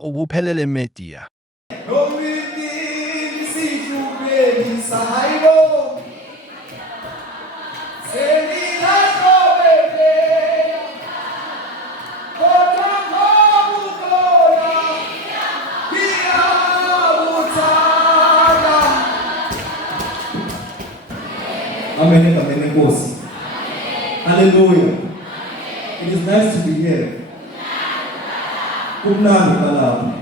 ubuphelele media. Amen. Amen. Boss. Hallelujah. It is nice to be here. Kumnandi kalapha.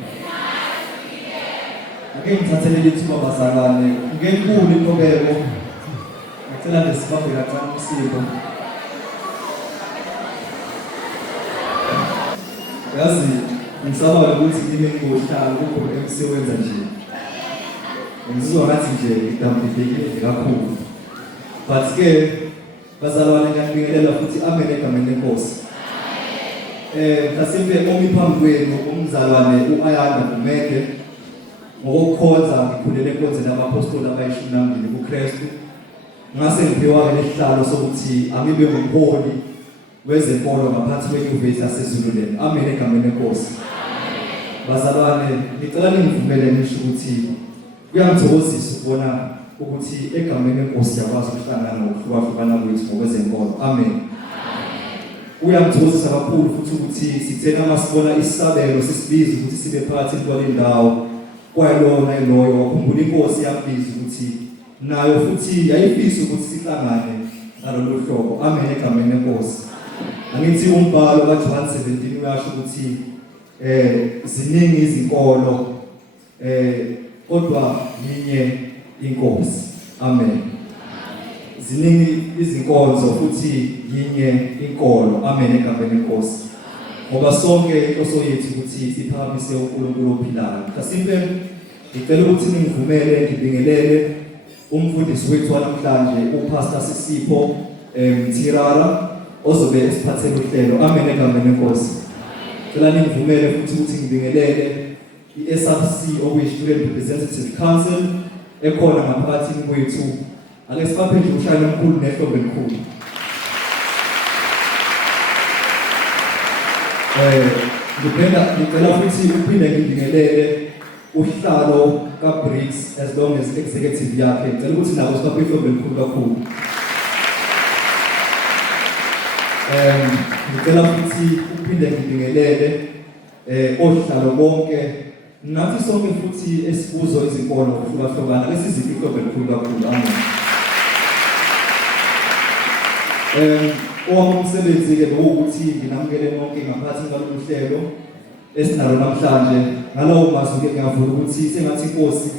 Ake ngithathelele ithuba bazalwane. Ngenkulu intobeko. Ngicela lesibambe kancane umsiko. Yazi ngisaba ukuthi ngime ngohlala ukho emsebenza nje. Ngizizwa ngathi nje ngidambithekile kakhulu. But ke bazalwane ngiyabingelela futhi amen egameni lenkosi. Mhlasimbe omi phambi kwenu umzalwane uAyanda Gumede ngokukhonza ngikhulele enkonzweni yamapostoli abayishumi nambili kuKristu. Ngase ngiphiwa lesihlalo sokuthi angibe ngumholi wezenkolo ngaphansi kwenyuvesi yaseZululand. Amen egameni lenkosi. Bazalwane ngicela ningivumele ngisho ukuthi kuyangithokozisa ukubona ukuthi egameni lenkosi yakwazi ukuhlangana ngokuhlukahlukana kwethu ngokwezenkolo. Amen. Uyangithokozisa kakhulu futhi ukuthi sithena masibona isabelo sisibiza ukuthi sibe phakathi kwale ndawo kwayilona iloyo wakhumbula inkosi yabiza ukuthi nayo futhi yayifisa ukuthi sihlangane ngalolu hlobo. Amen egameni lenkosi. Angithi umbhalo kaJohn 17 uyasho ukuthi ziningi izinkolo kodwa yinye inkosi. Amen. Ziningi izinkonzo futhi yinye inkolo. Amen egameni lenkosi. Ngoba sonke inhloso yethu ukuthi siphakamise uNkulunkulu ophilayo. Mhlasimbe ngicela ukuthi ningivumele ngibingelele umfundisi wethu namhlanje uPastor Sisipho Mthirara ozobe esiphathele uhlelo. Amen egameni lenkosi. Ngicela ningivumele futhi ukuthi ngibingelele iSRC okuyi-Student Representative Council ekhona ngaphakathi kwethu. Ake sibaphe nje ushayela omkhulu nehlombe elikhulu. Ngicela futhi uphinde ngibingelele uhlalo kaBriggs as long as executive yakhe. Ngicela ukuthi nabo sibaphe ihlombe elikhulu kakhulu. Ngicela futhi uphinde ngibingelele ohlalo bonke nathi sonke futhi esibuzo izinkolo ngokuhlukahlukana lesiziphi ihlombe elikhulu kakhulu. Amen. Umsebenzi-ke ukuthi nginamukele nonke ngaphansi kwalolu hlelo esinalo namhlanje. Ngalowo mazwi-ke ngiyavula ukuthi sengathi inkosi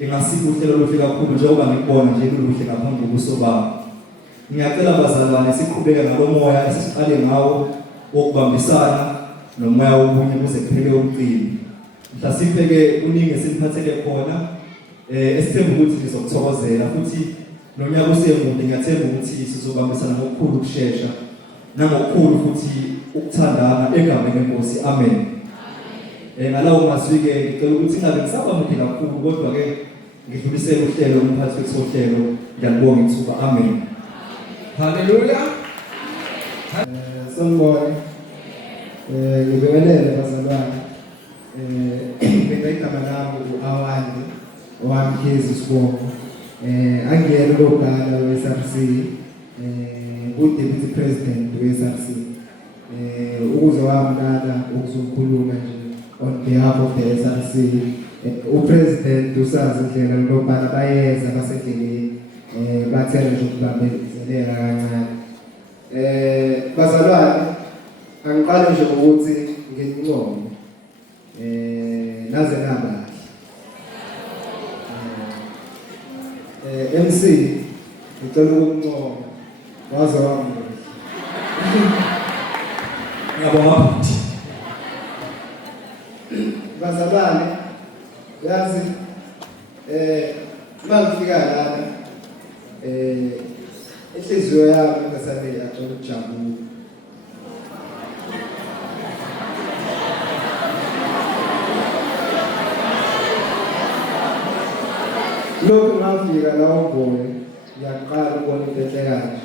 ingasipha uhlelo oluhle kakhulu njengoba ngikubona nje loluhle ngaphambi kobuso babo. Ngiyacela bazalwane siqhubeke ngalo moya esisiqale ngawo wokubambisana nomoya wobunye kuze kuphele umcimbi. Mhlasimbe-ke uningi esiniphathele khona esithemba ukuthi nizokuthokozela futhi nonyaka usemude ngiyathemba ukuthi sizobambisana ngokukhulu ukushesha nangokukhulu futhi ukuthandana egameni lenkosi. Amen. Ngalawo mazwi-ke ngicela ukuthi ngabe ngisabamude kakhulu kodwa-ke ngidlulisele uhlelo umphathi wethu. Ngiyabonga ithuba. Amen. Hallelujah. Sanibona. Ngibingelele bazalwane. Mina igama lami uAwani owamkhezi Sibongo. Angiyena logala weSRC, uDeputy President weSRC. Ukuze wamlala ukuzokhuluma nje on behalf of the SRC. uPresident usazi indlela lokubana bayeza basendleleni bathela nje ukubambezeleka kancane. Bazalwane angiqale nje ukuthi ngincome naze naba MC ngicela ukuncoma waze wami Ngiyabonga futhi. bazalwane yazi mangifika lapha inhliziyo yami ngasale yathola ukujabula. Lokhu ngafika la uBoy ngiyaqala ukubona into enhle kanje.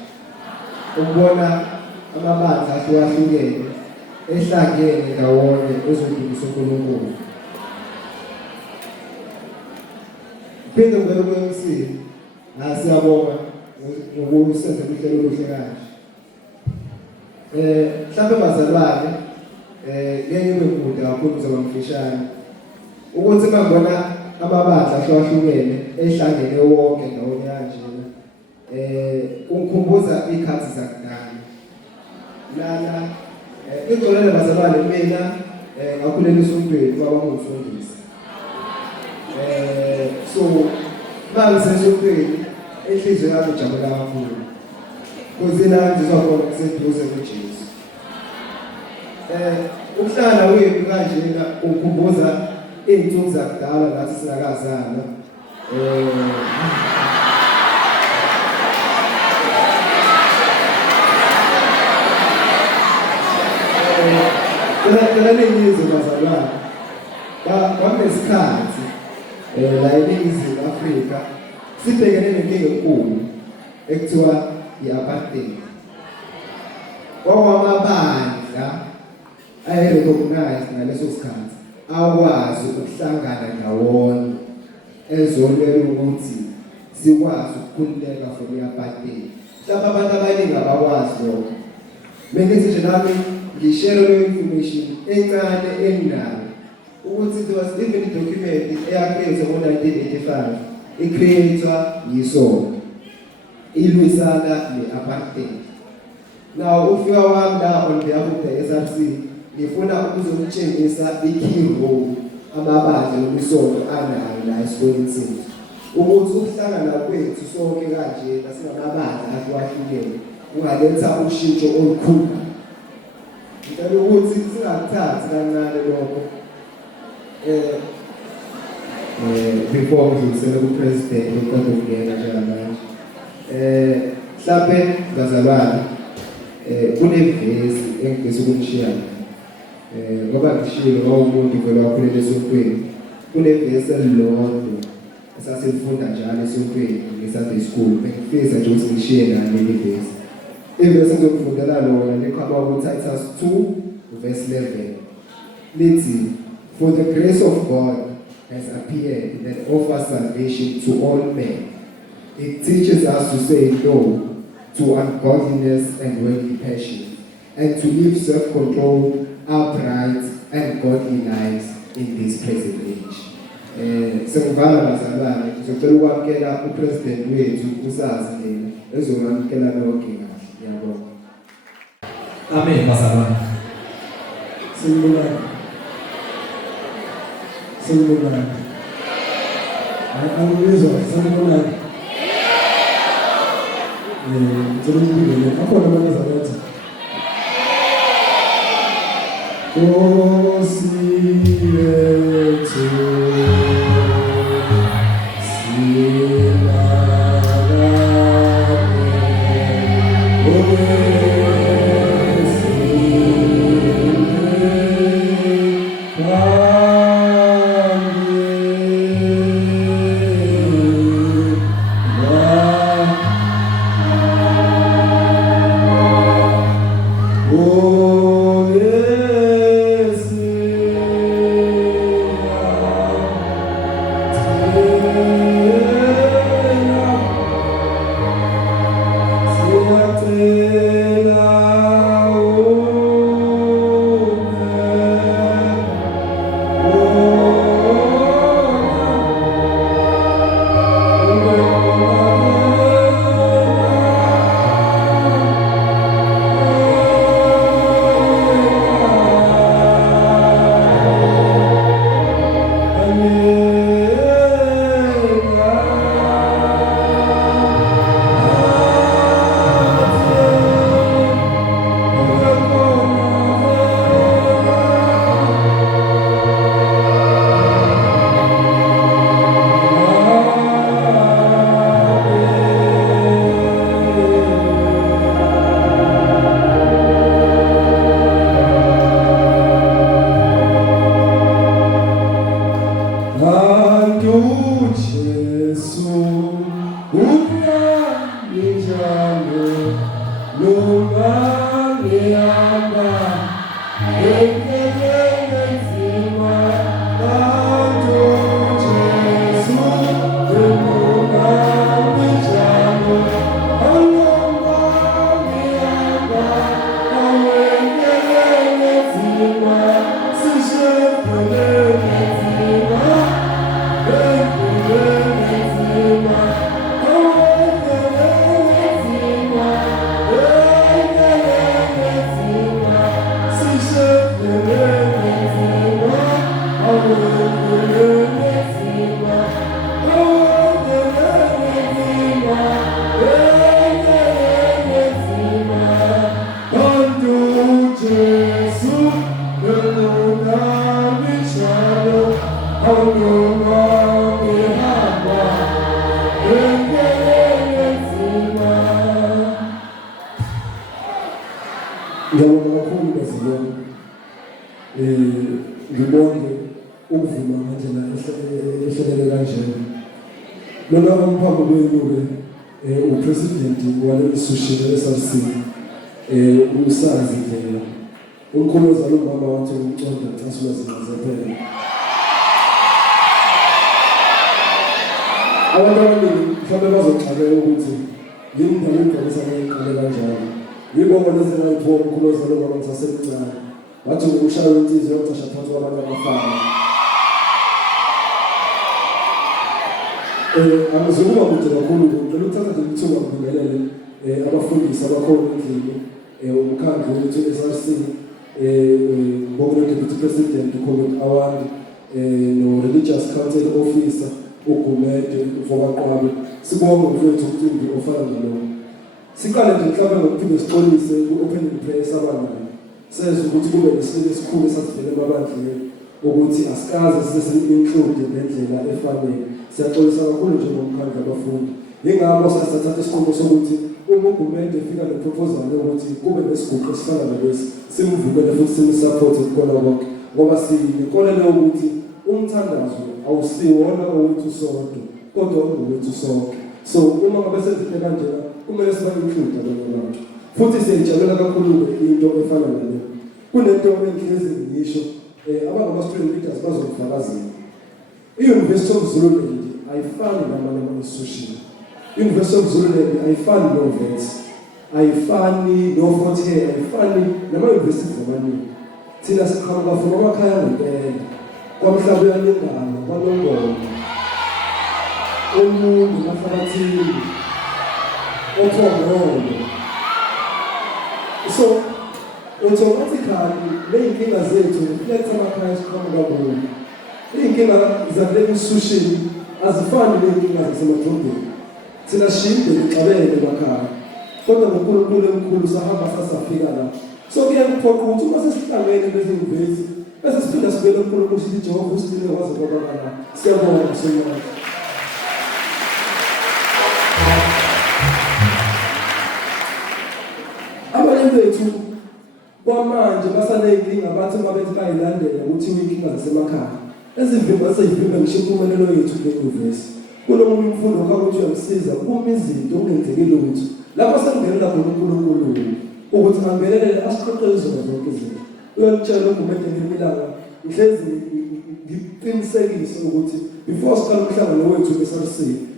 Ukubona amabandla ahlukahlukene ehlangene ndawonye ezodumisa uNkulunkulu. Phinde ngeke kwenziwe siyabonga ngokusenza uhlelo oluhle kanje. Mhlawumbe bazalwane ngeke kube kude kakhulu kuzoba mfishane ukuthi mangibona amabandla ahlukahlukene ehlangene wonke ndawonye kanjena kungikhumbuza ikhathi zakudala lana ingcolelo bazalwane mina ngakhulela esontweni baba ngumfundisi so bangisesontweni enhliziyo yami ijabula kakhulu kuzila ngizizwa khona kuseduze kuJesu. Ukuhlala wethu kanjena ukukhumbuza izinsuku zakudala nathi singakazalwa Kala ningizwe bazalwane kwakunesikhathi la eNingizimu Afrika sibhekene nenkinga enkulu ekuthiwa i-apartheid. Kwamabandla ayi-recognized ngaleso sikhathi akwazi ukuhlangana ndawonye ezolwela ukuthi sikwazi ukukhululeka from i-apartheid. Mhlawumbe abantu abaningi abakwazi lokho. Mengithi nje nami ngishare leyo information encane enginayo ukuthi there was even a document eyakhiwe ngo-1985 icreator yisonto ilwisana ne-apartheid. Now ufika wami la on behalf of the SRC ngifuna ukuzokutshengisa i-key role amabandla nomisonto anayo la esikoleni sethu ukuthi ukuhlangana kwethu sonke kanje nasingamabandla ahlukahlukene kungaletha ushintsho olukhulu. Ngicela ukuthi singakuthathi kancane lokho before ngidlulisele ku-president uqeda ukungena njengamanje. Mhlawumbe bazalwane kunevesi engifisa ukunishiya ngoba ngishilo ngawumuntu vele wakhulela esontweni. Kunevesi elilodwa esasilifunda njalo esontweni nge-Sunday school bengifisa nje ukuthi ngishiye nayo leli vesi. Ivesi engizokufundela lona liqhamuka kuTitus 2:11 lithi, "For the grace of God has appeared that offers salvation to all men. It teaches us to say no to ungodliness and worldly passions, and to live self-controlled, upright, and godly lives in this present age." Sengivana bazalwane ngizocela ukwamukela upresident wethu usazi lena ezongamukela lonke kahle. Ngiyabonga. Amen bazalwane. Singibonani. Angizwa singibonani. Ngicela ukubingelela. Akhona abantu azabathi. Nkosi yethu Nunca me ama. Ngiyabonga kakhulu bazalwane. Ngibonge ukuvuma ngendlela ehleleke kanjena. Lona umphambo kwenu-ke upresident waleli sushi le-SRC usazi indlela. Umkhulu ozalo umama wathi ukuconda casula zinqazephela. Abantu abaningi mhlawumbe bazoxakeka ukuthi yini indaba engigqalisa ngeyiqale kanjalo. Ngibonga nezingayiphiwa umkhulu ozalo umama ngisasemncane. Wathi ukushaya insizwa yokucasha phansi kwabantu abafana. Angizokuba kude kakhulu ngicela ukuthatha nje ithuba ngibingelele abafundisi abakhona endlini umkhandlu wethu SRC ngibonge Deputy President uCobet Award no-Religious Council Officer uGumede Mfokaqwabe. Sibonge mfowethu umcimbi ofana nalowo. Siqale nje mhlawumbe ngokuphinde sixolise ku-opening prayer sabanayo. Senze ukuthi kube nesimo esikhulu esasivele emabandleni ukuthi asikaze sise-include ngendlela efanele. Siyaxolisa kakhulu nje ngomkhandlu abafundi. Yingakho sasathatha isinqumo sokuthi uma uGumede efika ne-proposal yokuthi kube nesiguqo esifana nalesi simvumele futhi simsupporte kukona konke ngoba sinenkolelo yokuthi umthandazo awusiwona owethu sonke kodwa ungowethu sonke. So uma ngabe senze into kanjena kumele siba-include abanye abantu. Futhi siyayijabulela kakhulu-ke into efana naleyo. Kunento engihlezi ngisho abangama-student leaders bazongifakazela. I-University of Zululand ayifani nama institution. I-University of Zululand ayifani no-Wits, ayifani no-Fort Hare, ayifani nama-university amaningi. Thina siqhamuka from amakhaya ngempela, kwaMhlabeni yaNingalo, kwaNongoma, umuntu Mahlabathini, oThongolo. So automatically ley'nkinga zethu reflect amakhaya esiqhamuka kuwo. Iy'nkinga zakule institution azifani ney'nkinga zasemadolobheni. Thina shinde ngixabene emakhaya. Kodwa ngoNkulunkulu emkhulu sahamba sasafika la. So kuyangiphoqa ukuthi uma sesihlangene bezingivezi bese siphinda sibele uNkulunkulu sithi Jehova usilile kwaze kwaba la. Siyabonga Msengwane. Abanye bethu kwamanje basaney'nkinga bathi uma bethi bayilandela ukuthi iy'nkinga zasemakhaya. Ezivimba seyivimba ngisho impumelelo yethu kule-nyuvesi. Kunomunye umfundo okakuthi uyamsiza kuma izinto kungenzekile ukuthi lapho sengingenela khona uNkulunkulu ukuthi angenelele asiqoqele zona zonke izinto. Uyangitshela uGumede ngelinye ilanga ngihlezi ngiqinisekise ukuthi before siqala umhlangano wethu we-SRC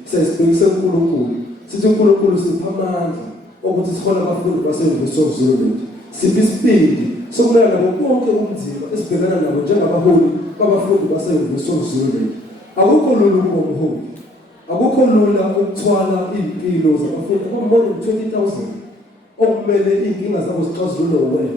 siyasibhekise uNkulunkulu. Sithi uNkulunkulu sipha amandla ukuthi sikhona abafundi base-University of Zululand. Siphi isipindi sokulala nabo bonke ubunzima esibhekana nabo njengabaholi babafundi base-University of Zululand. Akukho lula ukuba umholi. Akukho lula ukuthwala iy'mpilo zabafundi abamona 20,000 okumele iy'nkinga zabo zixazululwe wena.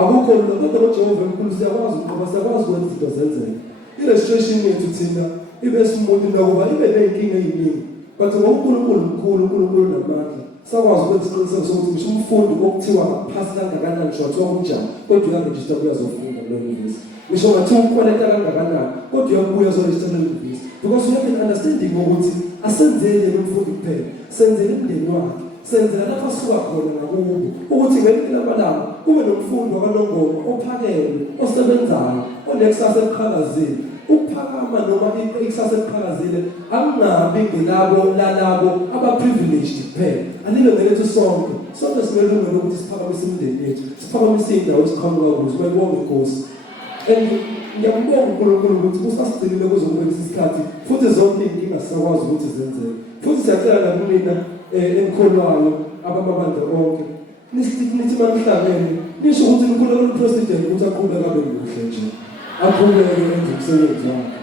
Akukho lula kodwa noJehova emkhulu siyakwazi ukuqoba, siyakwazi ukwenza izinto zenzeke. I-registration yethu thina ibe simuntu nakuba ibe ney'nkinga ey'ningi but ngoNkulunkulu mkhulu, uNkulunkulu namandla sakwazi ukwenza isiqiniseko sokuthi ngisho umfundi okuthiwa phasi kangakanani ngisho wathiwa kunjani kodwa uyarejista uyazofunda kuleyo nyuvesi. Ngisho ngathiwa ukweleta kangakanani kodwa uyabuya uzorejista kuleyo nyuvesi. Because we have an understanding ukuthi asenzele umfundi kuphela, senzele umndeni wakhe, senzela lapho asuka khona ngakubo ukuthi ngelinye lamalanga kube nomfundi wakaNongoma ophakeme, osebenzayo, onekusasa eliqhakazile. Ukuphakama noma ikusasa eliqhakazile akungabi ngelabo lalabo abaprivileged kuphela. Alibe ngelethu sonke sinelungelo ukuthi siphakamise imindeni yethu, siphakamise indawo esiqhamuka kuzo. Ngibonge Nkosi. And ngiyambonga uNkulunkulu ukuthi usasigcinile kuzo kulesi sikhathi futhi zonke iy'nkinga sisakwazi ukuthi zenzeke. Futhi siyacela nakumina engikholwayo abamabandla onke nithi manihlangene nisho ukuthi uNkulunkulu uPresident ukuthi aqhubeke abe kuhle nje. aqhubeke enze umsebenzi wakhe,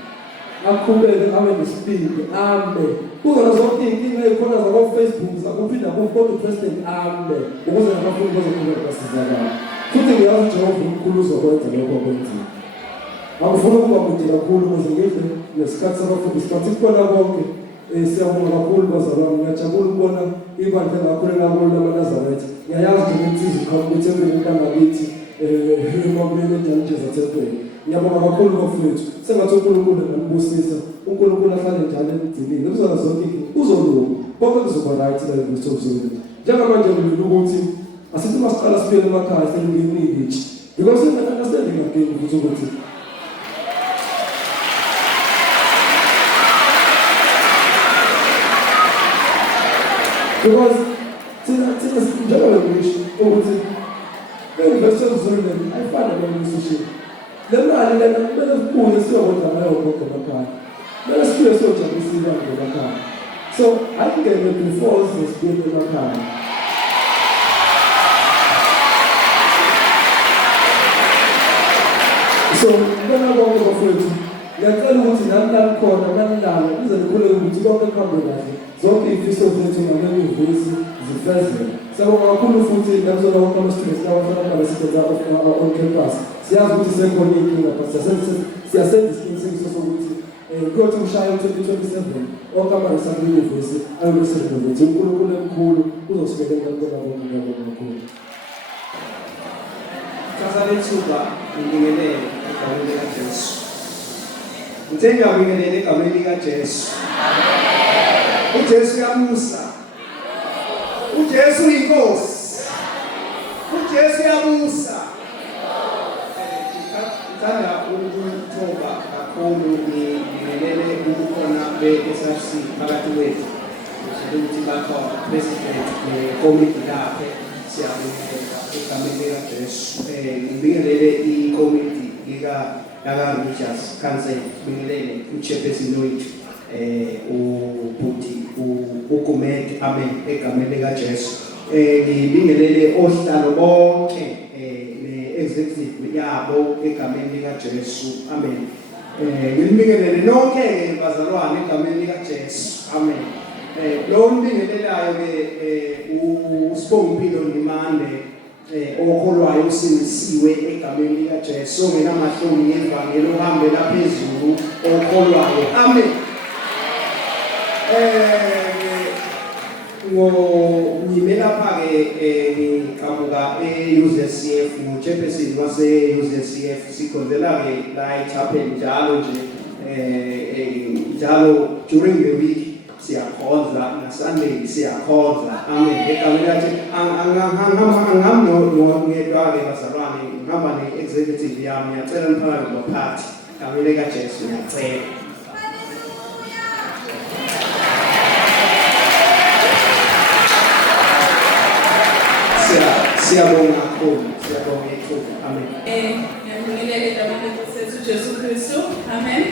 aqhubeke abe nesibindi, ame kuzona zonke iy'nkinga ey'khona zakwa-Facebook zakuphinda kukhona upresident ame ukuze nabafundi bazoqhubeka basizakala. Futhi ngiyazi Jehova umkhulu uzokwenza lokho akwenzile. Angifuna ukuba kude kakhulu ukuze ngidle nesikhathi sabafundisi bathi kubona konke. Siyabonga kakhulu bazalwane, ngiyajabula ukubona ibandla engakhulela kulo lamaNazaretha. Ngiyayazi nje ukuthi izikhulu ethembeni likabakithi emabuyeni eDalitshe zathempeli. Ngiyabonga kakhulu bafowethu. Sengathi uNkulunkulu angibusisa, uNkulunkulu ahlale njalo emgcinile. Kuzona zonke izinto uzolunga. Konke kuzoba right la ngizothokozela. Njengamanje ngilula ukuthi asithi masiqala sibuyele emakhaya selingeni ilitshi. Because understanding again ukuthi ukuthi because njengoba ngisho ukuthi le-investment zone ayifana ne-institution. Le mali lena kumele sibuye siyokwenza ngayo khokho emakhaya. Kumele sibuye siyojabulisa ibandla emakhaya. So ayingene before sesibuyele emakhaya. So ngibona konke bafowethu, ngiyacela ukuthi nami la khona manilala nize nikhuleke ukuthi konke kuhambe kahle. Zonke iy'fiso zethu ngalenyuvesi zifezeke. Siyabonga kakhulu futhi nakuzona wonke ama-students labafana abasebenza on campus. Siyazi ukuthi sekhona iy'nkinga but siyasenza isiqinisekiso sokuthi kuyothi umshaya u-2027 onke amanesi akuyunivesi ayobe se-renovate. uNkulunkulu emkhulu uzosibelela kuqela konke. Ngiyabonga kakhulu. Kasale thuba ngibingelele egameni likaJesu. Ngithe ngiyabingelela egameni likaJesu. uJesu uyabusa. uJesu uyinkosi. uJesu uyabusa. Ngithanda ukuthoba kakhulu ngibingelele ukukhona be-SRC phakathi kwethu. Ukuthi bakhona president nekomiti lakhe siyabingelela egameni likaJesu. Ngibingelele ikomiti lika-Religious Council, ngibingelele uchairperson wethu ubhuti uGumede, amen, egameni likaJesu. Ngibingelele ohlalo bonke ne-executive yabo egameni likaJesu, amen. Ngibingelele nonke bazalwane egameni likaJesu, amen. Lo mbingelelayo ke uSibongimpilo Ndimande okholwayo usindisiwe egameni likaJesu, ongenamahloni ngevangeli ohambela phezulu okholwayo, amen. Ngimela lapha ke ngikabuka e-UZCF nguchairperson wase-UZCF. Sikhonzela ke la eChapel njalo nje njalo during the week siyakhonza na Sunday siyakhonza, amen. Egameni lathi angihamba ngedwa ke bazalwane, ngihamba ne-executive yami. Ngiyacela niphakathi nophathi egameni likaJesu, ngiyacela. Siyabonga kakhulu, siyabonga ithuba, amen. Ngiyabingelela egameni lethu Jesu Kristu, amen.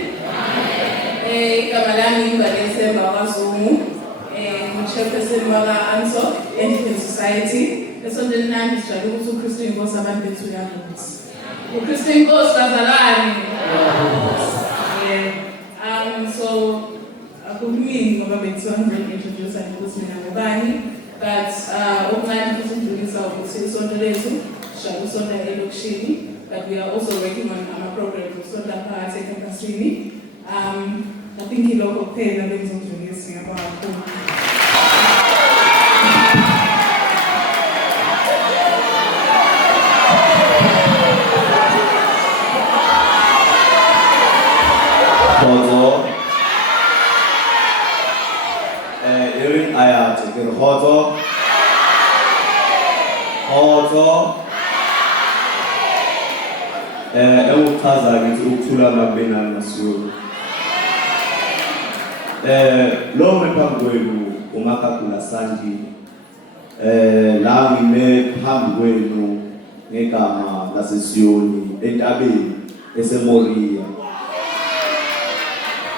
Igama lami ngiBalesemba kwaZungu, ngi-chairperson waka-ANSO, Anglican Society. Esontweni lami sijwayele ukuthi uKristu inkosi, abantu bethu uyamuthi. uKristu inkosi bazalwane. So akukuningi ngoba bekuthiwa ngizointroduce ukuthi mina ngubani. But okuncane futhi ngidlulisa ukuthi isonto lethu sishaya usonto elokishini, but we are also working on ama-programs osonto phakathi ekhampasini. I think ilokho kuphela bengizodlulisa. Ngiyabonga kakhulu. Erin ayat ke hoto ewuchaza ngithi ukuthula mabenani nasuku lo mephambi kwenu uMakagula Sandi la ngime phambi kwenu ngegama laseSiyoni entabeni eseMoriya.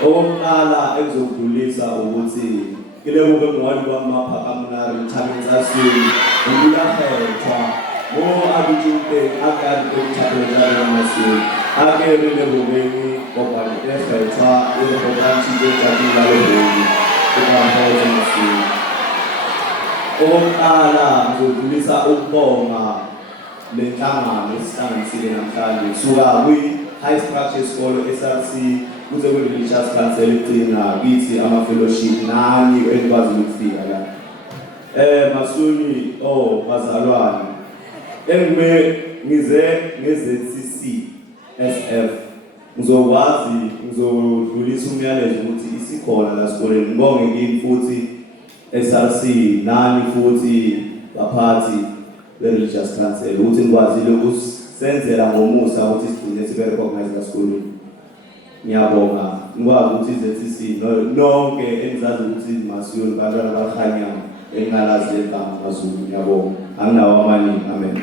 Okokuqala ekuzokudlulisa ukuthi kilebo ke mwali kwamaphakamnari mthabetsasweni ukulahethwa mo abujute akade ukuthabela ngamasweni ake le bobeng kopane e kgetha e le kopantsi e tsatsing la lobedi ke ka mmoja mosing okokuqala ngizodlulisa ukubonga le nhlangano esihlanganisile namhlanje kusuka kwi-high structure isikolo SRC kuze kwe-religious council igcina kithi ama-fellowship nani enikwazi ukufika la Masuni bazalwane ngize nge-ZCC SF ngizodlulisa umyalezo ukuthi isikhona la sikoleni ngibonge kini futhi SRC nani futhi baphathi be-religious council ukuthi nikwazile ukusenzela ngomusa ukuthi sigcine sibe-recognize la sikoleni ngiyabonga ngikwazi ukuthi i-ZCC nonke engizazi ukuthi Masiyoni bantwana bakhanyana engalazi igama kaZulu ngiyabonga anginawo amaningi amen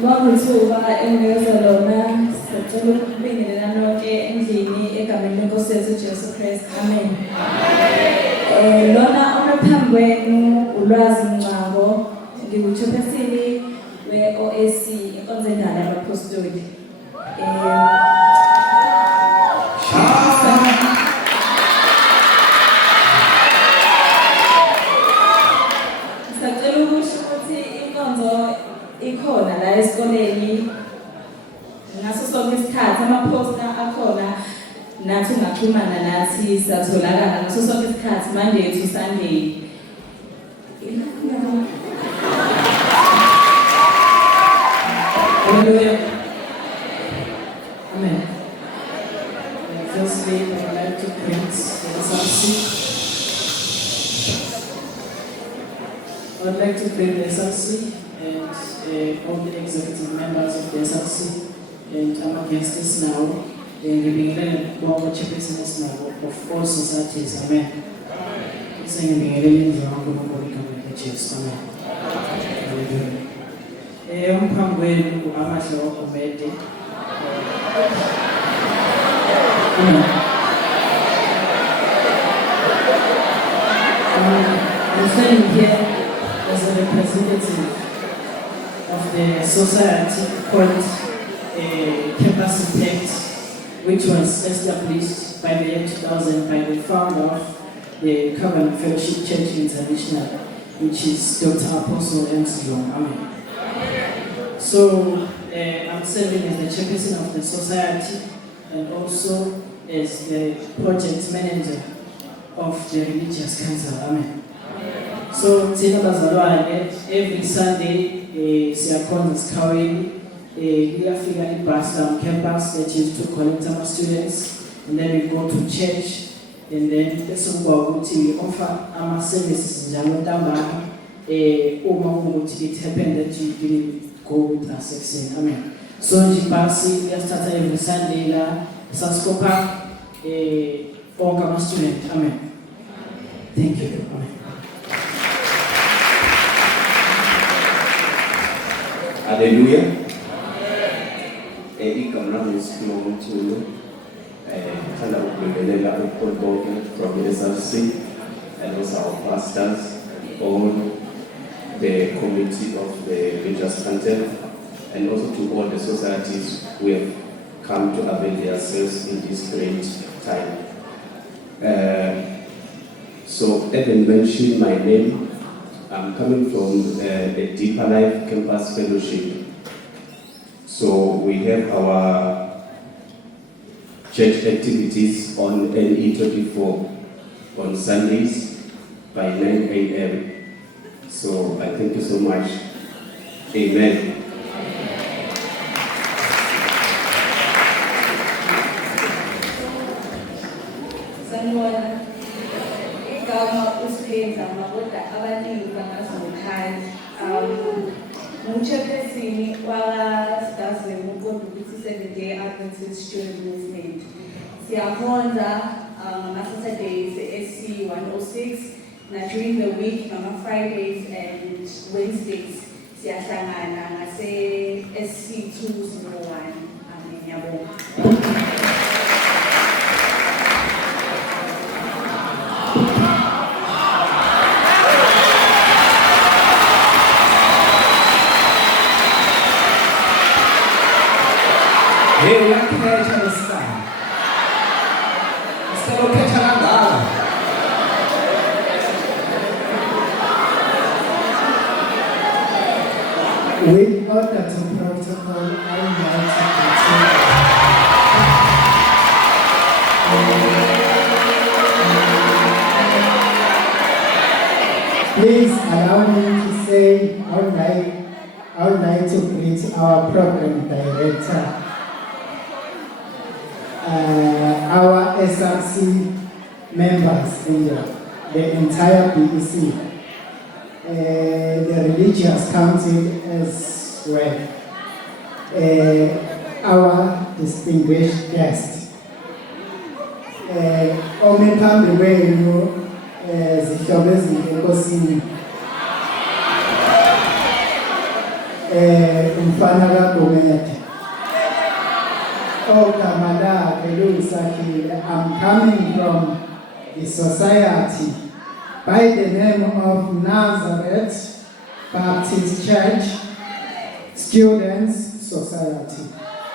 Ngakuthuba engeza lona sicela ukubingelela nonke endlini egameni leNkosi yethu Jesu Christ amen lona omaphambi kwenu ulwazi Mngcabo nginguchwephesini we-OAC inkonzo endala yabaphostoli sicela ukusho ukuthi inkonzo ikhona la esikoleni ngaso sonke isikhathi ama-poster akhona nathi ungaxhumana nathi satholakala ngaso sonke isikhathi Monday to Sunday Hallelujah. Amen. Firstly, I would like to greet the SRC. I would like to greet the SRC and all the executive members of the SRC and our guests now. And we begin with the chairpersons now of all societies. Amen. Saying we begin with the church. Amen. Hallelujah. Umphambi kwenu amahle okumede I'm standing here as a representative of the society called Campus Impact, which was established by the year 2000 by the founder of the Covenant Fellowship Church International, which is Dr. Apostle Enslong. Amen. So I'm serving as the chairperson of the society and also as the project manager of the religious council. Amen. So every Sunday, siyakhonza sikhawini kuyafika ibus on campus that is to collect our students, and then we go to church, and then we offer our services njalo ntambama uma ukuthi it happened that you didn't go with us section. Amen. So njibasi yasithatha every Sunday la saskopa onke ama student. Amen. Thank you. Amen. Hallelujah. Igama lami ngiSiphiwo Mthulu. Ngithanda ukubingelela uPaul from the SRC and also our pastors on the committee of the religious council and also to all the societies who have come to avail themselves in this great time. So Evan mentioned my name. I'm coming from the Deeper Life Campus Fellowship. So we have our church activities on NE24 on Sundays by 9 a.m. So I thank you so much. Amen. Sanibona igama uSiphenza makoda abaningi bangazikhaya ngumchairperson wakwaStarzim ukodwa ukuthi Seventh-day Adventist Student Movement. Siyakhonza ngama-Saturdays SC 106 na during the week ngama-Fridays and Wednesdays siyahlangana ngase-SC 201. Amen. Ngiyabonga. Hey, uyakhetha lesicala. Sicela ukhetha kangaka. With order to protocol, I invite you to please allow me to say I would like to greet our program director, our SRC members here, the entire BEC, the religious council as well, our distinguished guest. Ome phambi kwenu zihlobo ezinhle enkosini. Umfana kaGomede. Ogama lakhe luyisakhile. I'm coming from the society by the name of Nazareth Baptist Church Students Society,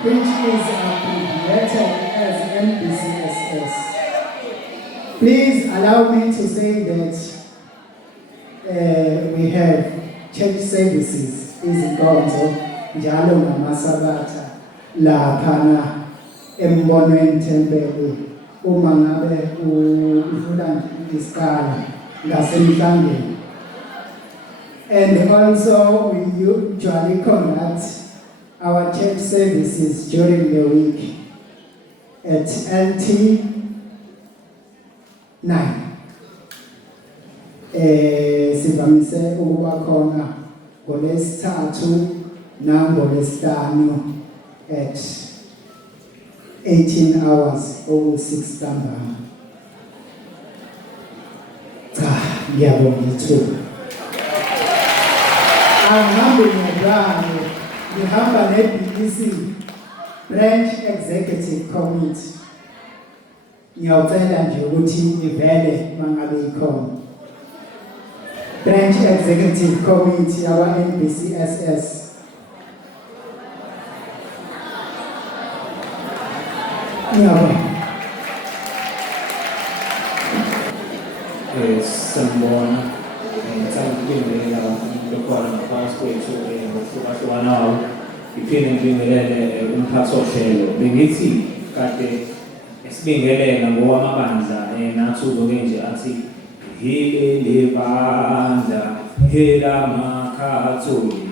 which is abbreviated as NBCSS. Please allow me to say that we have church services izinkonzo njalo ngamasabatha laphana embonweni Thembele uma ngabe ufuna isikala ngasemhlangeni. And also we usually conduct our church services during the week at LT 9. Sivamise ukuba khona ngoLwesithathu nangoLwesihlanu at 18 hours or 6 ntambama. Cha, ngiyabonga ithuba. Angihambi ngebanga, ngihamba ne-BEC Branch Executive Committee. Ngiyawucela nje ukuthi ivele mangabe ikhona. Branch Executive Committee our NBCSS. Ngiyabonga. Sanibona, ngithanda ukubingelela lokhona ngaphansi kwethu ngokuhlukahluka iphinde ngibingelele umphathi wohlelo. Bengithi kade esibingelela ngowamabandla nathi uzoke nje athi hile bandla hela makhatholi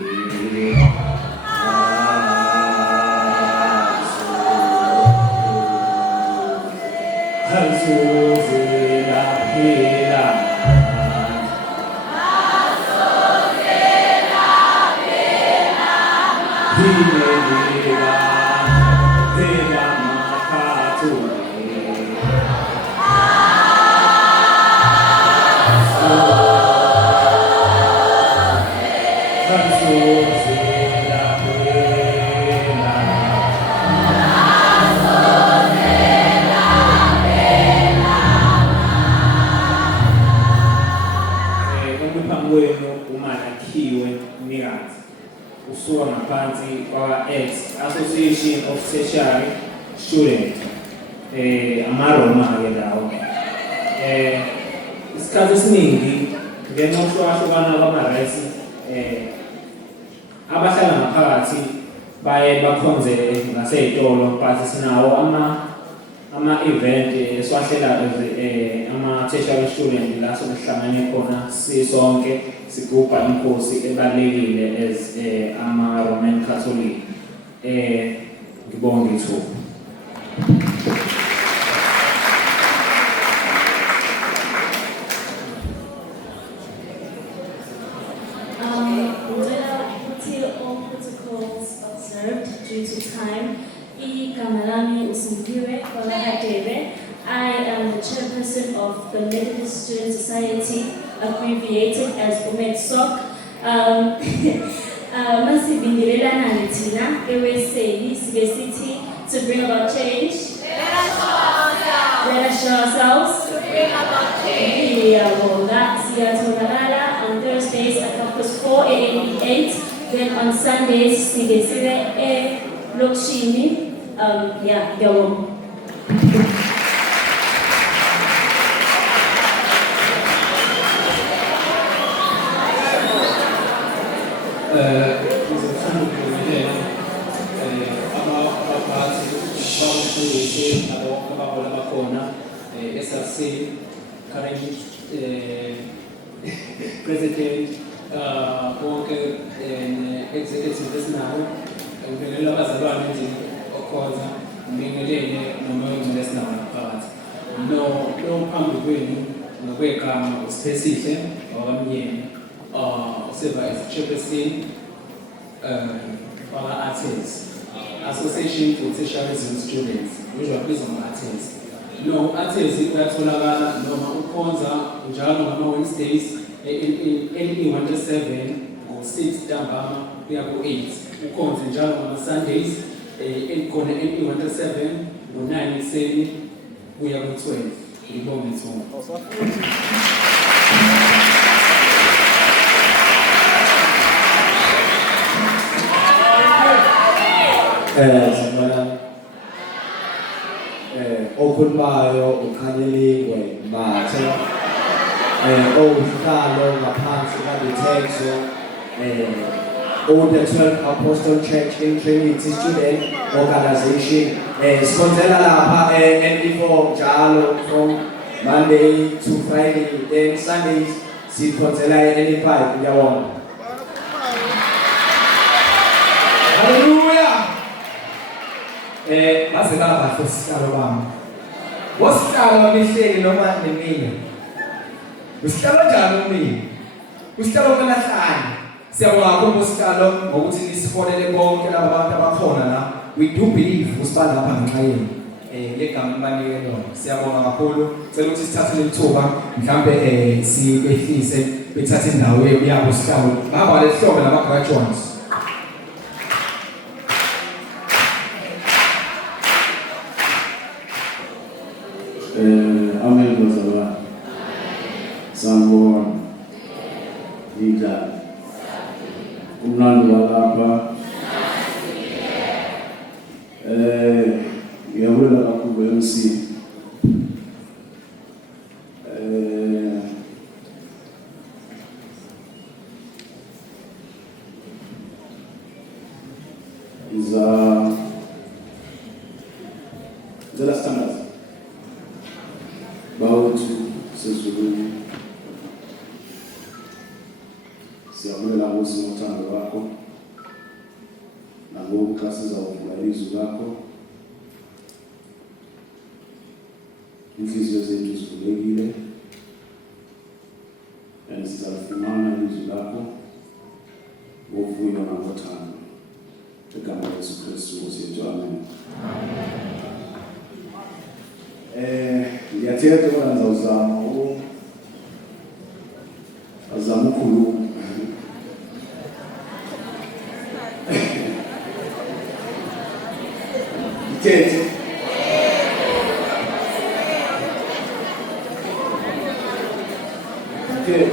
usuka ngaphansi kwa-X Association of Tertiary Students amaroma-ke lawo. Isikhathi esiningi ngenxa yokuhlukahlukana kwama-race abahlala ngaphakathi baye bakhonzele ngasey'tolo, but sinawo ama-event esiwahlela ama-tertiary student la sokuhlangane khona sisonke sigubha inkosi ebalulekile as ama-Roman Catholic. Ngibonge ithuba. All protocols observed due to time. Igama lami uSimphiwe Kwalahadebe. I am the chairperson of the Methodist Student Society, abbreviated as UMETSOC. Masibingelelana nithina eWeseli sike sithi to bring about change. Let us show ourselves to bring about change. Siyabonga, siyatholakala on Thursdays at 4 a.m. 8. Then on Sundays sike sibe eLokishini Yeah, ngiyabonga. Ngizothanda ukubingelela abaphathi bawumfundisi nabo abahola bakhona SRC current president bonke executive esinayo ngibingelela abazalwane endlini okhonza ngibingelele noma ngibingelele esinayo ngaphakathi lo phambi kwenu ngokwegama uSiphesihle wakamnyeni serve as chairperson for ATES, Association for Tertiary Students, usually based on ATES. No, ATES uyatholakala noma ukhonza njalo ngama-Wednesdays NE107 ngo-6 ntambama kuya ku-8. Ukhonze njalo ngama-Sundays khona NE107 ngo-9 ekuseni kuya ku-12. Ngibonge ithuba. Sibona okhulumayo uKhanyelingwe Mathe owusihlalo ngaphansi kwalethexo the 12th Apostle Church in Trinity Student Organization sponsela lapha NE4 njalo from Monday to Friday, then Sundays siphonsela NE5. Ngiyabonga. Hallelujah. Base baba sesihlalo bami. Wosihlalo mihleli noma nemini. Usihlalo njalo umini. Usihlalo kanahlanje. Siyabonga kakhulu usihlalo ngokuthi nisifonele bonke laba bantu abakhona la. We do believe usibala lapha ngenxa yenu. Legama libanike lona. Siyabonga kakhulu. Cela ukuthi sithathe lithuba mhlambe sibehlise bethathe indawo yabo usihlalo. Baba lehlobo laba graduates. Amen bazalwane. Sanibona. Njani? Umlando walapha. Ngiyabona kakhulu MC. The last time bawethu sezulwini siyabulela ngosi ngothando lwakho nangoku xa sizawuvula izwi lakho inhliziyo zethu zivulekile and sizalifumana izwi lakho ngovuyo nangothando egama Yesu Kristu Nkosi yethu. Amen. Ngiyathetha ukwenza uzama azama ukukhuluma ngithethe okay.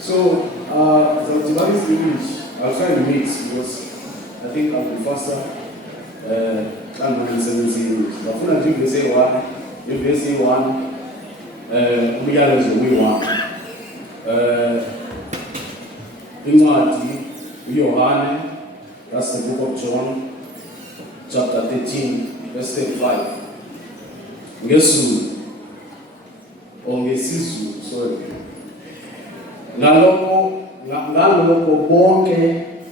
So Zaltibanis English I'll try to mix because I think I'll be faster. Bafuna nje ivesi eyi-1, ivesi eyi-1, umyalezo uyi-1. Incwadi uYohane, that's the book of John, chapter 13, verse 35. NgeSizulu, or ngeSizulu, sorry. Ngalokho bonke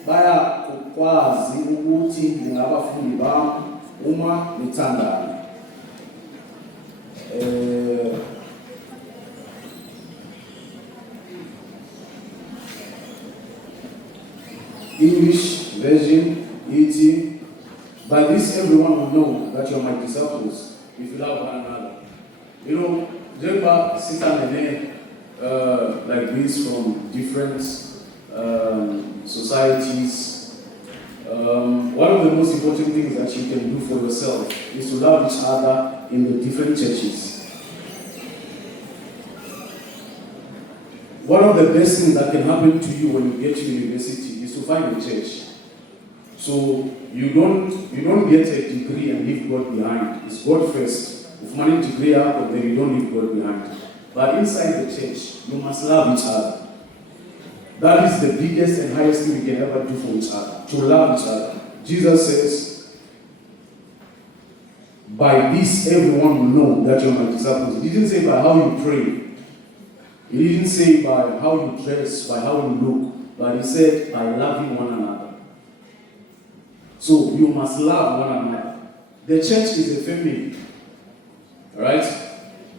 bayakwazi ukuthi ningabafundi bami uma nithandana. English version ET. By this everyone will know that you are my disciples if you love one another. You know, Jemba Sitanene like this from different societies. One of the most important things that you can do for yourself is to love each other in the different churches. One of the best things that can happen to you when you get to university is to find a church. So you don't get a degree and leave God behind. It's God first. If money degree up, then you don't leave God behind. But inside the church, you must love each other. That is the biggest and highest thing we can ever do for each other. To love each other. Jesus says, by this everyone will know that you're my disciples. He didn't say by how you pray. He didn't say by how you dress, by how you look. But he said by loving one another. So you must love one another. The church is a family. Alright?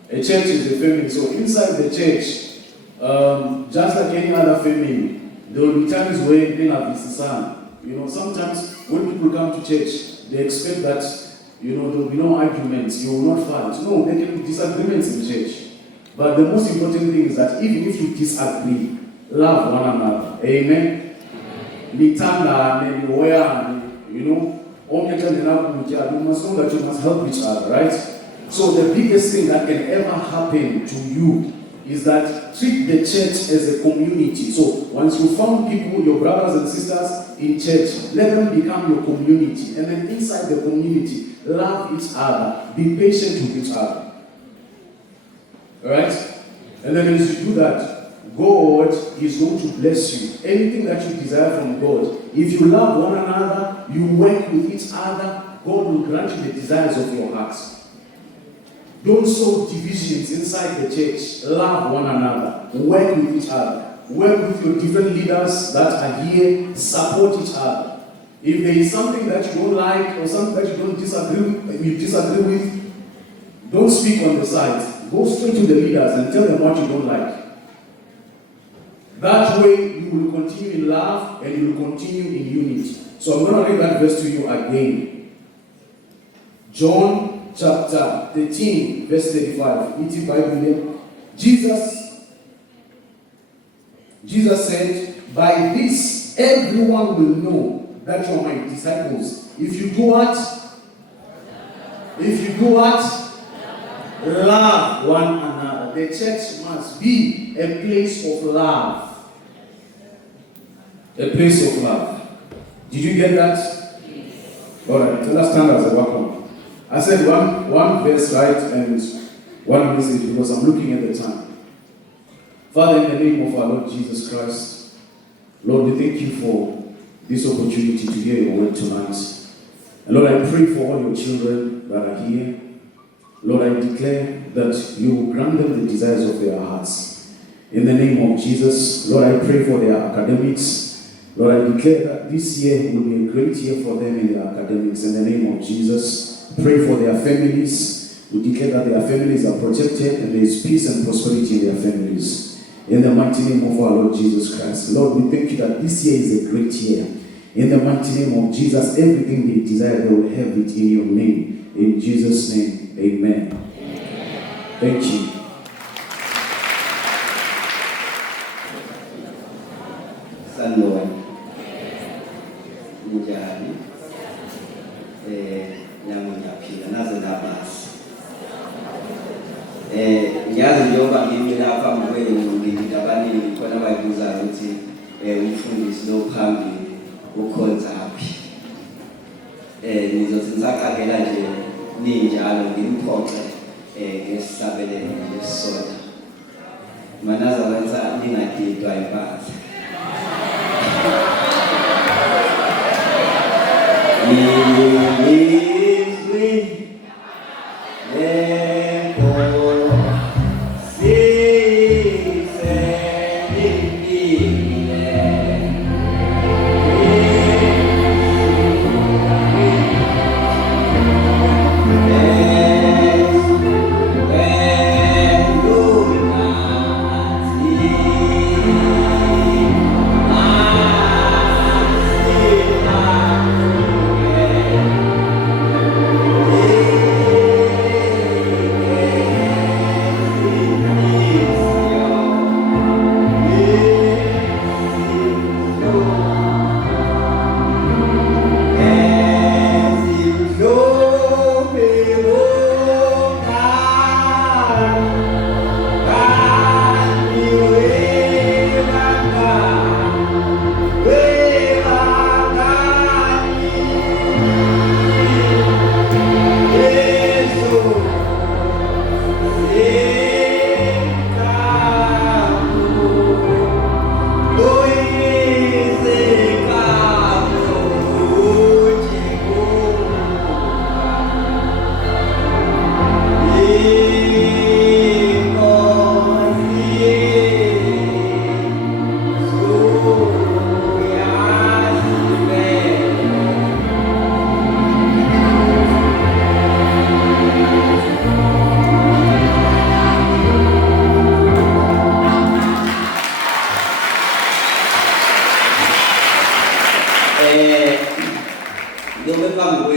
A church is a family. So inside the church, just like any other family, there will be times where they have this son. You know, sometimes when people come to church, they expect that, you know, there will be no arguments, you will not fight. No, there can be disagreements in church. But the most important thing is that even if you disagree, love one another. Amen? Litanda, you know, you must know that you must help each other, right? So the biggest thing that can ever happen to you is that treat the church as a community. So once you found people, your brothers and sisters in church, let them become your community. And then inside the community, love each other. Be patient with each other. Alright? And then as you do that, God is going to bless you. Anything that you desire from God, if you love one another, you work with each other, God will grant you the desires of your hearts. Don't sow divisions inside the church. Love one another. Work with each other. Work with your different leaders that are here. Support each other. If there is something that you don't like or something that you disagree with, don't speak on the side. Go straight to the leaders and tell them what you don't like. That way you will continue in love and you will continue in unity. So I'm going to read that verse to you again. John chapter 13, verse 35. E.T. Bible. Jesus said, by this everyone will know that you are my disciples. If you do what? Love one another. The church must be a place of love. A place of love. Did you get that? Alright, let's stand as a welcome. I said one verse, right, and one message because I'm looking at the time. Father, in the name of our Lord Jesus Christ, Lord, we thank you for this opportunity to hear your word tonight. And Lord, I pray for all your children that are here. Lord, I declare that you will grant them the desires of their hearts. In the name of Jesus, Lord, I pray for their academics. Lord, I declare that this year will be a great year for them in their academics. In the name of Jesus, pray for their families. We declare that their families are protected and there is peace and prosperity in their families. In the mighty name of our Lord Jesus Christ. Lord, we thank you that this year is a great year. In the mighty name of Jesus, everything they desire, they will have it in your name. In Jesus' name, amen. Thank you. Sanloy. Mujahidi. Nyamunyaphila naze ndabasi. Ngiyazi njengoba ngimi lapha kwenu ngithi abaningi khona bayibuza ukuthi umfundisi lo phambili ukhonza aphi. Nizothi nisaqhakela nje ninjalo ngimphoxe ngesabelelo ngesonto. Manaza wenza ningadidwa impahla. Yeah.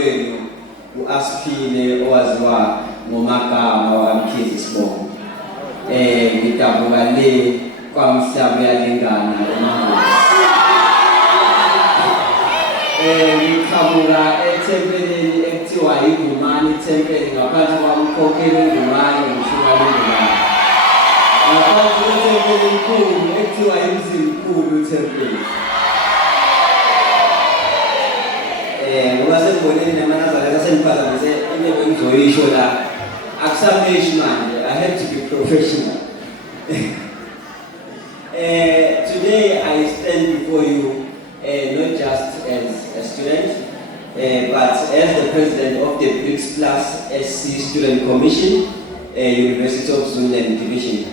wenu uAsiphile owaziwa ngomagama waMkhize Sibongo. Ngidabuka le kwamhlaba yalingana eMangosi. Ngiqhamuka ethempelini ekuthiwa iGumani Temple ngaphansi kwamkhokheli uGumani ngishukani. Ngaphansi kwethempeli enkulu ekuthiwa iMzimkhulu Temple. Ngoba sengibonile namanazareka sengiphazamisa into engizoyisho la akusameshi manje. I have to be professional. Today I stand before you not just as a student but as the president of the BRICS Plus SC Student Commission, University of Zululand Division.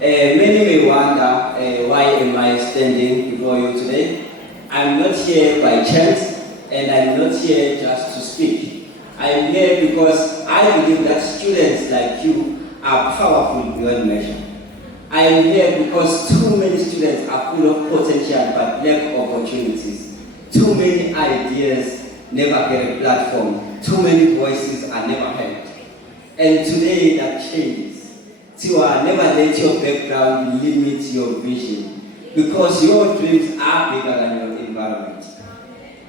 Many may wonder why am I standing before you today. I'm not here by chance. And I'm not here just to speak. I'm here because I believe that students like you are powerful beyond measure. I am here because too many students are full of potential but lack opportunities. Too many ideas never get a platform. Too many voices are never heard. And today that changes. Tiwa, never let your background limit your vision because your dreams are bigger than your environment.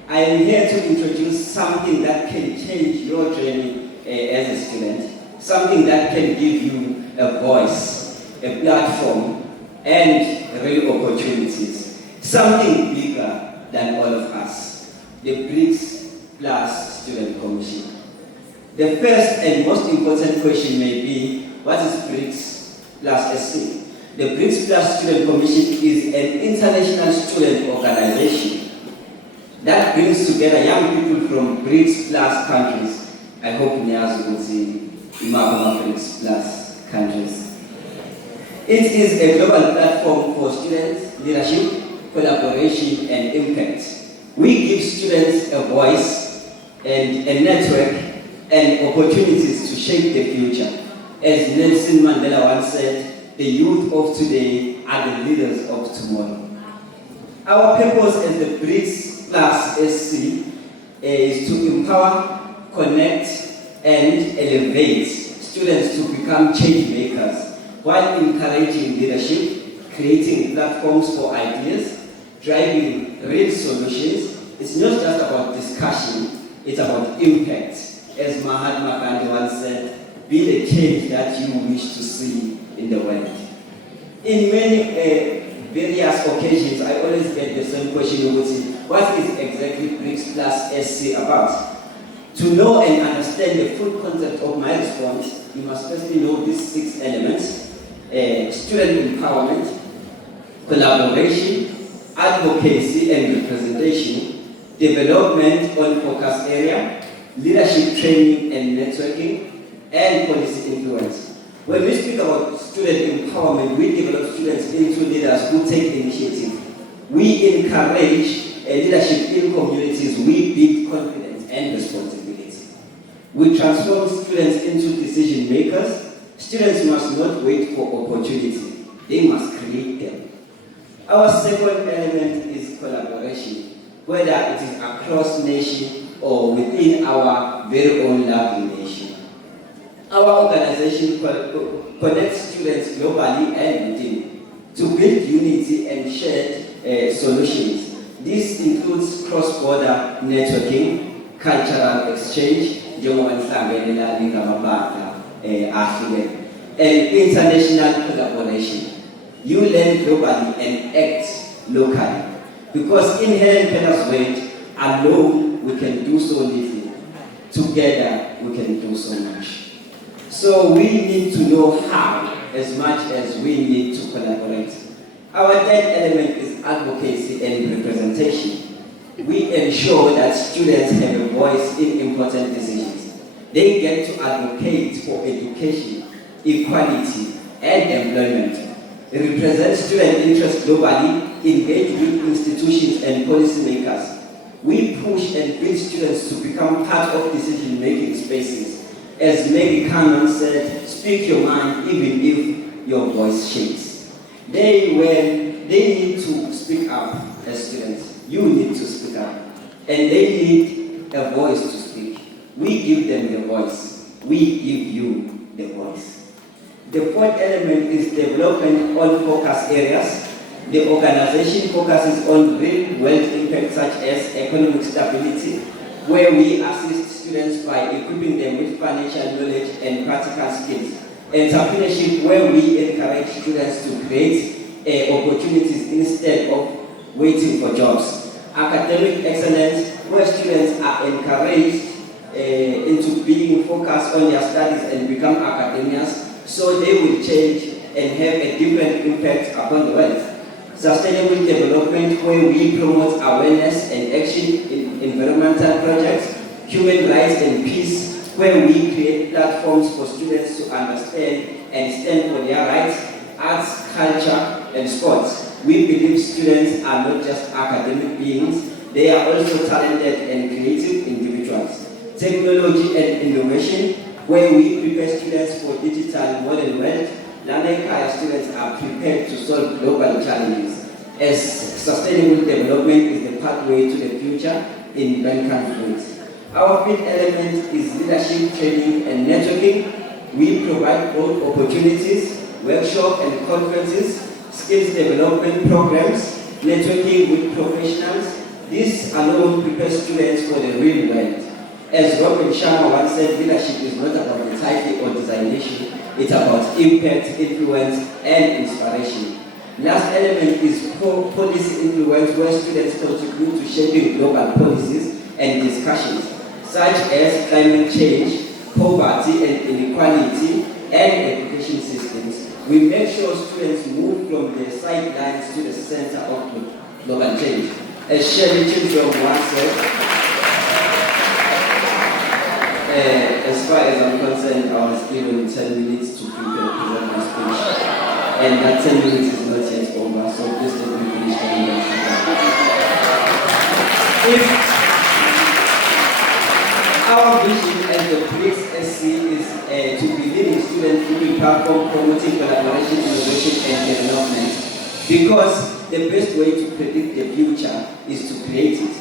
I am here to introduce something that can change your journey as a student, something that can give you a voice, a platform, and real opportunities, something bigger than all of us, the BRICS Plus Student Commission. The first and most important question may be, what is BRICS Plus SC? The BRICS Plus Student Commission is an international student organization that brings together young people from BRICS Plus countries. I hope Nyazi will see Imagine BRICS Plus countries. It is a global platform for students, leadership, collaboration, and impact. We give students a voice and a network and opportunities to shape the future. As Nelson Mandela once said, the youth of today are the leaders of tomorrow. Our purpose as the BRICS Plus SC is to empower, connect, and elevate students to become change makers while encouraging leadership, creating platforms for ideas, driving real solutions. It's not just about discussion, it's about impact. As Mahatma Gandhi once said, be the change that you wish to see in the world. In many various occasions, I always get the same question, what is exactly BRICS Plus SC about? To know and understand the full concept of my response, you must firstly know these 6 elements: student empowerment, collaboration, advocacy and representation, development on focus area, leadership training and networking, and policy influence. When we speak about student empowerment, we develop students into leaders who take initiative. We encourage leadership in communities. We build confidence and responsibility. We transform students into decision makers. Students must not wait for opportunity. They must create them. Our second element is collaboration, whether it is across nation or within our very own lovely nation. Our organization connects students globally and within to build unity and shared solutions. This includes cross-border networking, cultural exchange, and international collaboration. You learn globally and act locally. Because in Helen Keller's way, alone we can do so little. Together we can do so much. So we need to know how as much as we need to collaborate. Our third element is advocacy and representation. We ensure that students have a voice in important decisions. They get to advocate for education, equality, and employment. They represent student interests globally, engage with institutions and policymakers. We push and build students to become part of decision-making spaces. As Maggie Cannon said, speak your mind even if your voice shakes. They need to speak up as students. You need to speak up. And they need a voice to speak. We give them the voice. We give you the voice. The fourth element is development on focus areas. The organization focuses on real-world impact such as economic stability, where we assist students by equipping them with financial knowledge and practical skills. Entrepreneurship, where we encourage students to create opportunities instead of waiting for jobs. Academic excellence, where students are encouraged into being focused on their studies and become academics, so they will change and have a different impact upon the world. Sustainable development, where we promote awareness and action in environmental projects. Human rights and peace, where we create platforms for students to understand and stand for their rights. Arts, culture, and sports. We believe students are not just academic beings, they are also talented and creative individuals. Technology and innovation, where we prepare students for digital modern world. Nana students are prepared to solve global challenges, as sustainable development is the pathway to the future in countries. Our fifth element is leadership training and networking. We provide both opportunities, workshops and conferences, skills development programs, networking with professionals. This alone prepares students for the real world. As Robin Sharma once said, leadership is not about the title or designation, it's about impact, influence, and inspiration. Last element is policy influence, where students contribute to shaping global policies and discussions, such as climate change, poverty and inequality, and education systems. We make sure students move from the sidelines to the center of global change. As Shirley Chisholm once said, as far as I'm concerned, I was given 10 minutes to prepare my speech. And that 10 minutes is not yet over, so please let me finish our vision as the BRICS SC is to be leading student giving platform, promoting collaboration, innovation, and development. Because the best way to predict the future is to create it.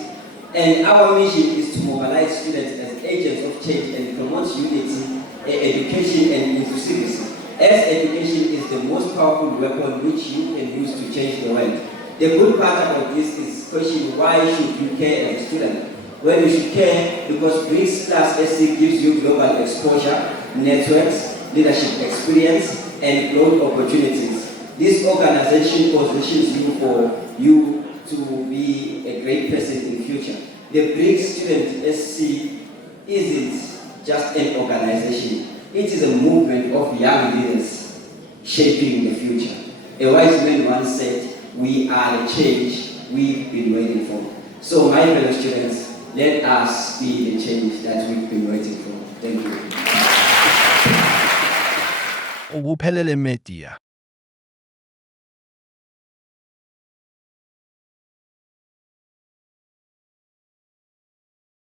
And our mission is to mobilize students as agents of change and promote unity, education, and inclusivity. As education is the most powerful weapon which you can use to change the world. The good part about this is question, why should you care as a student? Well, you should care because BRICS SC gives you global exposure, networks, leadership experience, and growth opportunities. This organization positions you for you to be a great person in the future. The BRICS Student SC isn't just an organization. It is a movement of young leaders shaping the future. A wise man once said, we are the change we've been waiting for. So my fellow students, let us be the change that we've been waiting for. Thank you. Ukuphelele media.